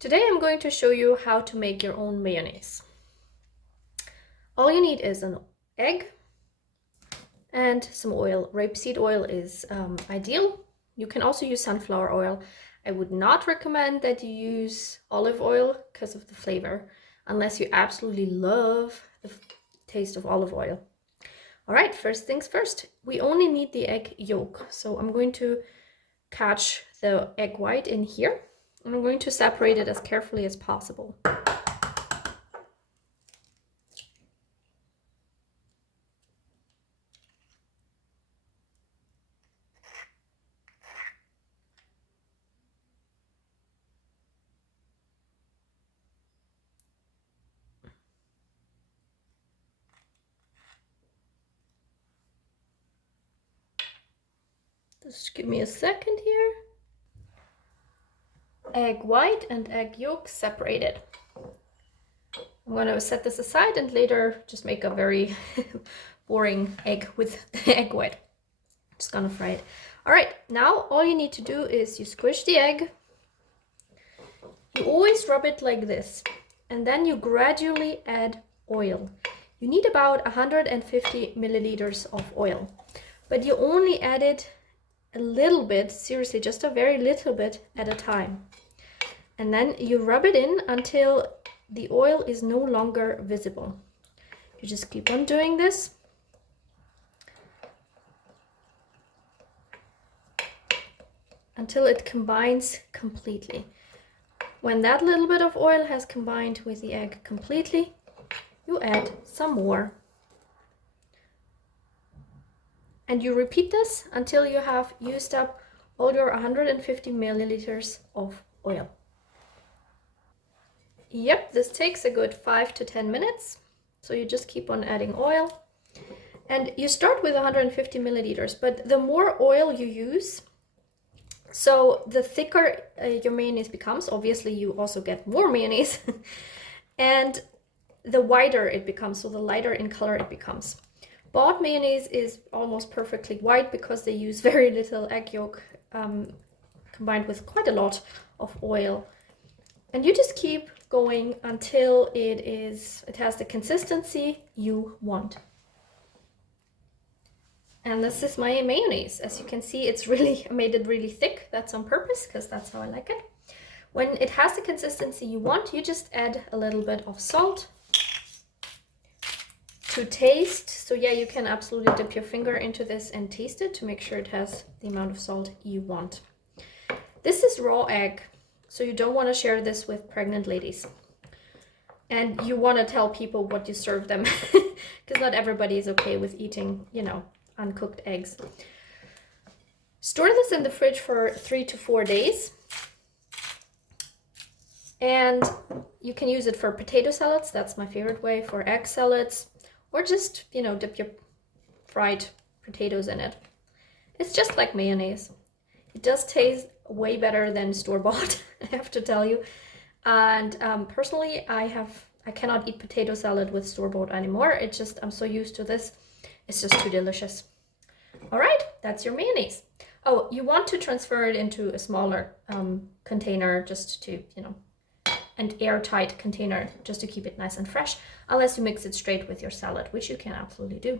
Today I'm going to show you how to make your own mayonnaise. All you need is an egg and some oil. Rapeseed oil is ideal. You can also use sunflower oil. I would not recommend that you use olive oil because of the flavor, unless you absolutely love the taste of olive oil. All right, first things first, we only need the egg yolk. So I'm going to catch the egg white in here. And I'm going to separate it as carefully as possible. Just give me a second here. Egg white and egg yolk separated. I'm going to set this aside and later just make a very boring egg with egg white. Just gonna fry it. All right, now all you need to do is you squish the egg. You always rub it like this, and then you gradually add oil. You need about 150 milliliters of oil, but you only add it a little bit, seriously, just a very little bit at a time. And then you rub it in until the oil is no longer visible. You just keep on doing this. Until it combines completely. When that little bit of oil has combined with the egg completely, you add some more. And you repeat this until you have used up all your 150 milliliters of oil. Yep, this takes a good 5 to 10 minutes. So you just keep on adding oil. And you start with 150 milliliters, but the more oil you use, so the thicker your mayonnaise becomes. Obviously, you also get more mayonnaise. And the whiter it becomes, so the lighter in color it becomes. Bought mayonnaise is almost perfectly white because they use very little egg yolk combined with quite a lot of oil. And you just keep going until it has the consistency you want. And this is my mayonnaise. As you can see, I made it really thick. That's on purpose because that's how I like it. When it has the consistency you want, you just add a little bit of salt to taste. So yeah, you can absolutely dip your finger into this and taste it to make sure it has the amount of salt you want. This is raw egg, so you don't want to share this with pregnant ladies. And you want to tell people what you serve them because not everybody is okay with eating, uncooked eggs. Store this in the fridge for 3 to 4 days. And you can use it for potato salads. That's my favorite way. For egg salads, or just, dip your fried potatoes in it. It's just like mayonnaise. It does taste way better than store-bought, I have to tell you. And personally, I cannot eat potato salad with store-bought anymore. I'm so used to this. It's just too delicious. All right, that's your mayonnaise. Oh, you want to transfer it into a smaller container just to, an airtight container just to keep it nice and fresh, unless you mix it straight with your salad, which you can absolutely do.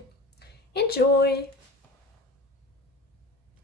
Enjoy!